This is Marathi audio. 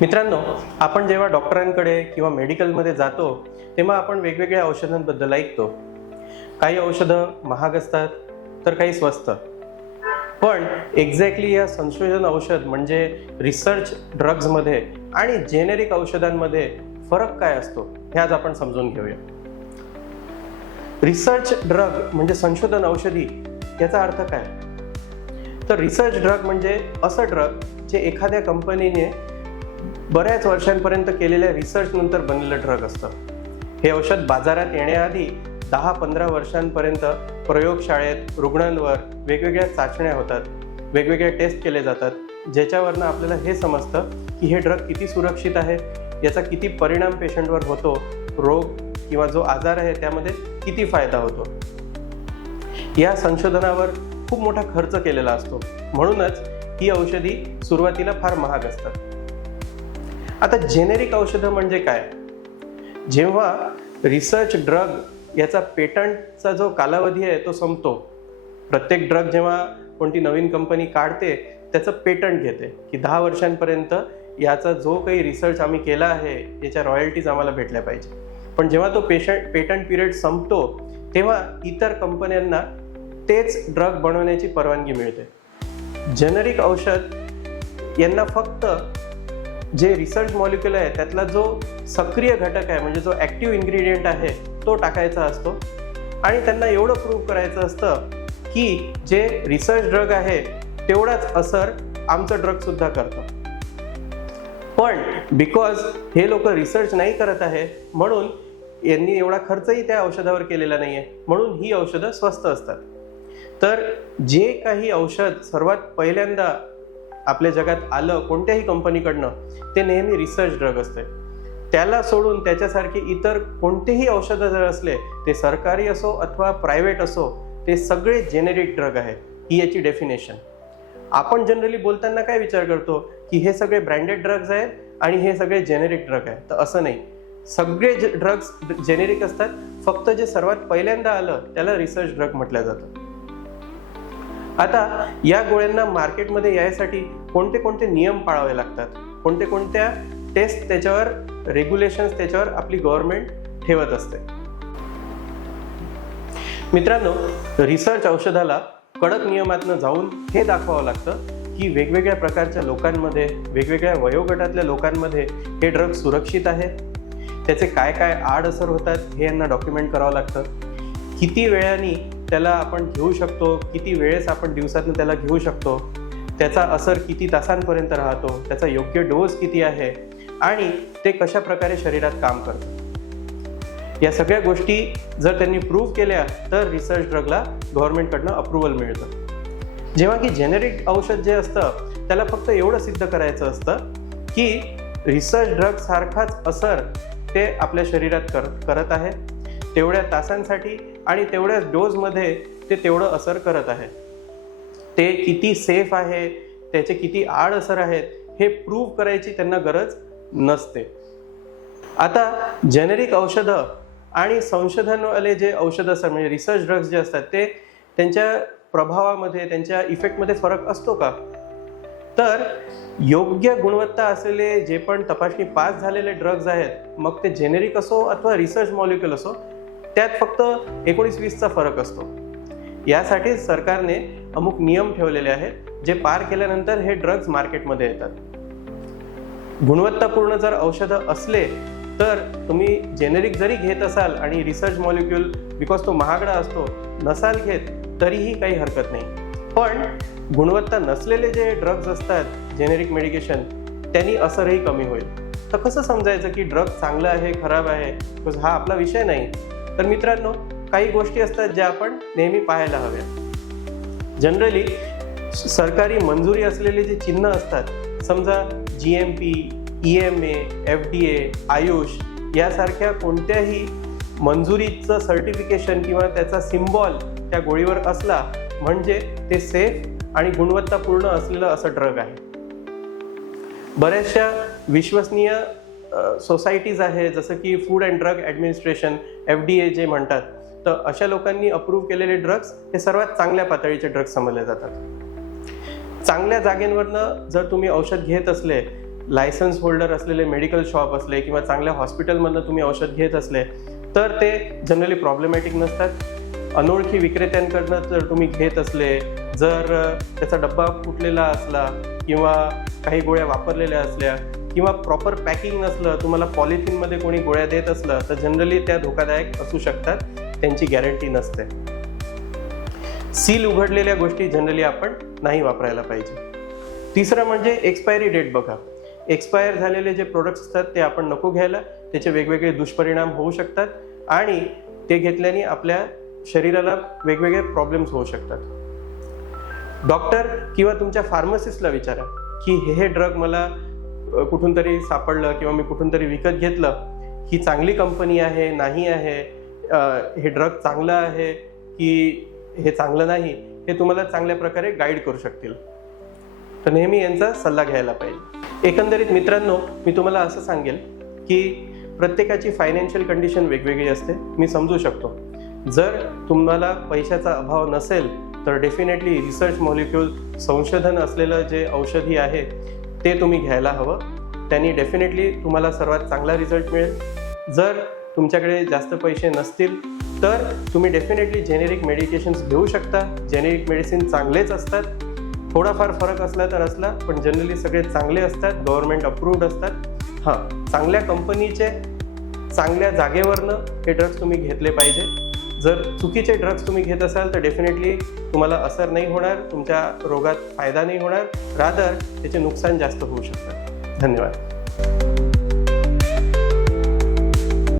मित्रांनो आपण जेव्हा डॉक्टरांकडे किंवा मेडिकलमध्ये जातो तेव्हा आपण वेगवेगळ्या औषधांबद्दल ऐकतो. काही औषधं महाग असतात तर काही स्वस्त. पण एक्झॅक्टली या संशोधन औषध म्हणजे रिसर्च ड्रग्जमध्ये आणि जेनेरिक औषधांमध्ये फरक काय असतो हे आज आपण समजून घेऊया. रिसर्च ड्रग म्हणजे संशोधन औषधी याचा अर्थ काय? तर रिसर्च ड्रग म्हणजे असं ड्रग जे एखाद्या कंपनीने बऱ्याच वर्षांपर्यंत केलेल्या रिसर्च नंतर बनलेलं ड्रग असतं. हे औषध बाजारात येण्याआधी दहा पंधरा वर्षांपर्यंत प्रयोगशाळेत रुग्णांवर वेगवेगळ्या चाचण्या होतात वेगवेगळ्या टेस्ट केले जातात. ज्याच्यावरनं आपल्याला हे समजतं की हे ड्रग किती सुरक्षित आहे याचा किती परिणाम पेशंटवर होतो रोग किंवा जो आजार आहे त्यामध्ये किती फायदा होतो. या संशोधनावर खूप मोठा खर्च केलेला असतो. म्हणूनच ही औषधी सुरुवातीला फार महाग असतात. आता जेनेरिक औषधं म्हणजे काय? जेव्हा रिसर्च ड्रग याचा पेटंटचा जो कालावधी आहे तो संपतो. प्रत्येक ड्रग जेव्हा कोणती नवीन कंपनी काढते त्याचं पेटंट घेते. की दहा वर्षांपर्यंत याचा जो काही रिसर्च आम्ही केला आहे याच्या रॉयल्टीज आम्हाला भेटल्या पाहिजे. पण जेव्हा तो पेशंट पेटंट पिरियड संपतो तेव्हा इतर कंपन्यांना तेच ड्रग बनवण्याची परवानगी मिळते. जेनरिक औषध यांना फक्त जे रिसर्च मॉलिक्युल आहे त्यातला जो सक्रिय घटक आहे म्हणजे जो ॲक्टिव्ह इन्ग्रेडियंट आहे तो टाकायचा असतो. आणि त्यांना एवढं प्रूव्ह करायचं असतं की जे रिसर्च ड्रग आहे तेवढाच असर आमचं ड्रगसुद्धा करतं. पण बिकॉज हे लोक रिसर्च नाही करत आहे म्हणून यांनी एवढा खर्चही त्या औषधावर केलेला नाही आहे म्हणून ही औषधं स्वस्त असतात. तर जे काही औषध सर्वात पहिल्यांदा आपल्या जगात आलं कोणत्याही कंपनीकडनं ते नेहमी रिसर्च ड्रग असते. त्याला सोडून त्याच्यासारखे इतर कोणतेही औषधं जर असले ते सरकारी असो अथवा प्रायव्हेट असो ते सगळे जेनेरिक ड्रग आहेत ही याची डेफिनेशन आपण जनरली बोलताना काय विचार करतो की हे सगळे ब्रँडेड ड्रग्ज आहेत आणि हे सगळे जेनेरिक ड्रग आहेत? तर असं नाही. सगळे ड्रग्ज जेनेरिक असतात फक्त जे सर्वात पहिल्यांदा आलं त्याला रिसर्च ड्रग म्हटलं जातं. आता या गोळ्यांना मार्केटमध्ये यायसाठी कोणते कोणते नियम पाळावे लागतात? कोणते कोणत्या टेस्ट त्याच्यावर रेग्युलेशन्स त्याच्यावर आपली गव्हर्नमेंट ठेवत असते? मित्रांनो रिसर्च औषधाला कडक नियमातनं जाऊन हे दाखवावं लागतं की वेगवेगळ्या प्रकारच्या लोकांमध्ये वेगवेगळ्या वयोगटातल्या लोकांमध्ये हे ड्रग सुरक्षित आहेत? त्याचे काय काय आड असर होतात हे यांना डॉक्युमेंट करावं लागतं. किती वेळाने त्याला आपण घेऊ शकतो किती वेळेस आपण दिवसातून त्याला घेऊ शकतो त्याचा असर किती तासांपर्यंत राहतो त्याचा योग्य डोस किती आहे आणि ते कशा प्रकारे शरीरात काम करतं. या सगळ्या गोष्टी जर त्यांनी प्रूव्ह केल्या तर रिसर्च ड्रगला गव्हर्नमेंटकडनं अप्रुव्हल मिळतं. जेव्हा की जेनेरिक औषध जे असतं त्याला फक्त एवढं सिद्ध करायचं असतं की रिसर्च ड्रग सारखाच असर ते आपल्या शरीरात कर करत आहे. तेवढ्या तासांसाठी आणि तेवढ्याच डोजमध्ये ते तेवढं असर करत आहे. ते किती सेफ आहे त्याचे किती आड असर आहेत हे प्रूव्ह करायची त्यांना गरज नसते. आता जेनेरिक औषधं आणि संशोधनवाले जे औषधं असतात म्हणजे रिसर्च ड्रग्ज जे असतात ते त्यांच्या प्रभावामध्ये त्यांच्या इफेक्टमध्ये फरक असतो का? तर योग्य गुणवत्ता असलेले जे पण तपासणी पास झालेले ड्रग्ज आहेत मग ते जेनेरिक असो अथवा रिसर्च मॉलिक्युल असो त्यात फक्त एकोणीस वीसचा फरक असतो. यासाठी सरकारने अमुक नियम ठेवलेले आहेत जे पार केल्यानंतर हे ड्रग्ज मार्केटमध्ये येतात. गुणवत्तापूर्ण जर औषधं असले तर तुम्ही जेनेरिक जरी घेत असाल आणि रिसर्च मॉलिक्युल बिकॉज तो महागडा असतो नसाल घेत तरीही काही हरकत नाही. पण गुणवत्ता नसलेले जे ड्रग्ज असतात जेनेरिक मेडिकेशन त्यांनी असरही कमी होईल. तर कसं समजायचं की ड्रग चांगलं आहे खराब आहे? बिकॉज हा आपला विषय नाही. तर मित्रांनो काही गोष्टी असतात ज्या आपण नेहमी पाहायला हव्या जनरली सरकारी मंजुरी असलेले जे चिन्ह असतात समजा G M P E M A F D A AYUSH यासारख्या कोणत्याही मंजुरीचं सर्टिफिकेशन किंवा त्याचा सिम्बॉल त्या गोळीवर असला म्हणजे ते सेफ आणि गुणवत्तापूर्ण असलेलं असं ड्रग आहे. बऱ्याचशा विश्वसनीय सोसायटीज आहे जसं की food and drug administration F D A जे म्हणतात तर अशा लोकांनी अप्रूव्ह केलेले ड्रग्ज हे सर्वात चांगल्या पातळीचे ड्रग्ज समजले जातात. चांगल्या जागेंवरनं जर तुम्ही औषध घेत असले लायसन्स होल्डर असलेले मेडिकल शॉप असले किंवा चांगल्या हॉस्पिटलमधनं तुम्ही औषध घेत असले तर ते जनरली प्रॉब्लेमॅटिक नसतात. अनोळखी विक्रेत्यांकडनं जर तुम्ही घेत असले जर त्याचा डब्बा फुटलेला असला किंवा काही गोळ्या वापरलेल्या असल्या किंवा प्रॉपर पॅकिंग नसलं तुम्हाला पॉलिथिनमध्ये कोणी गोळ्या देत असलं तर जनरली त्या धोकादायक असू शकतात. त्यांची गॅरंटी नसते. सील उघडलेल्या गोष्टी जनरली आपण नाही वापरायला पाहिजे. तिसरं म्हणजे एक्सपायरी डेट बघा. एक्सपायर झालेले जे प्रोडक्ट्स असतात ते आपण नको घ्यायला. त्याचे वेगवेगळे दुष्परिणाम होऊ शकतात आणि ते घेतल्याने आपल्या शरीराला वेगवेगळे प्रॉब्लेम्स होऊ शकतात. डॉक्टर किंवा तुमच्या फार्मसिस्टला विचारा की हे हे ड्रग मला कुठून तरी सापडलं किंवा मी कुठून तरी विकत घेतलं ही चांगली कंपनी आहे नाही आहे हे ड्रग चांगलं आहे की हे चांगलं नाही हे तुम्हाला चांगल्या प्रकारे गाईड करू शकतील. तर नेहमी यांचा सल्ला घ्यायला पाहिजे. एकंदरीत मित्रांनो मी तुम्हाला असं सांगेल की प्रत्येकाची फायनान्शियल कंडिशन वेगवेगळी असते. मी समजू शकतो. जर तुम्हाला पैशाचा अभाव नसेल तर डेफिनेटली रिसर्च मॉलिक्यूल संशोधन असलेलं जे औषधी आहे ते तुम्ही घ्यायला हवं. त्यांनी डेफिनेटली तुम्हाला सर्वात चांगला रिझल्ट मिळेल. जर तुमच्याकडे जास्त पैसे नसतील तर तुम्ही डेफिनेटली जेनेरिक मेडिकेशन्स घेऊ शकता. जेनेरिक मेडिसिन चांगलेच असतात. थोडाफार फरक असला तर असला पण जनरली सगळे चांगले असतात. गव्हर्नमेंट अप्रूव्ड असतात. हां चांगल्या कंपनीचे चांगल्या जागेवरनं हे ड्रग्स तुम्ही घेतले पाहिजे. जर चुकीचे ड्रग्स तुम्ही घेत असाल तर डेफिनेटली तुम्हाला असर नाही होणार तुमच्या रोगात फायदा नाही होणार. रादर त्याचे नुकसान जास्त होऊ शकतं. धन्यवाद.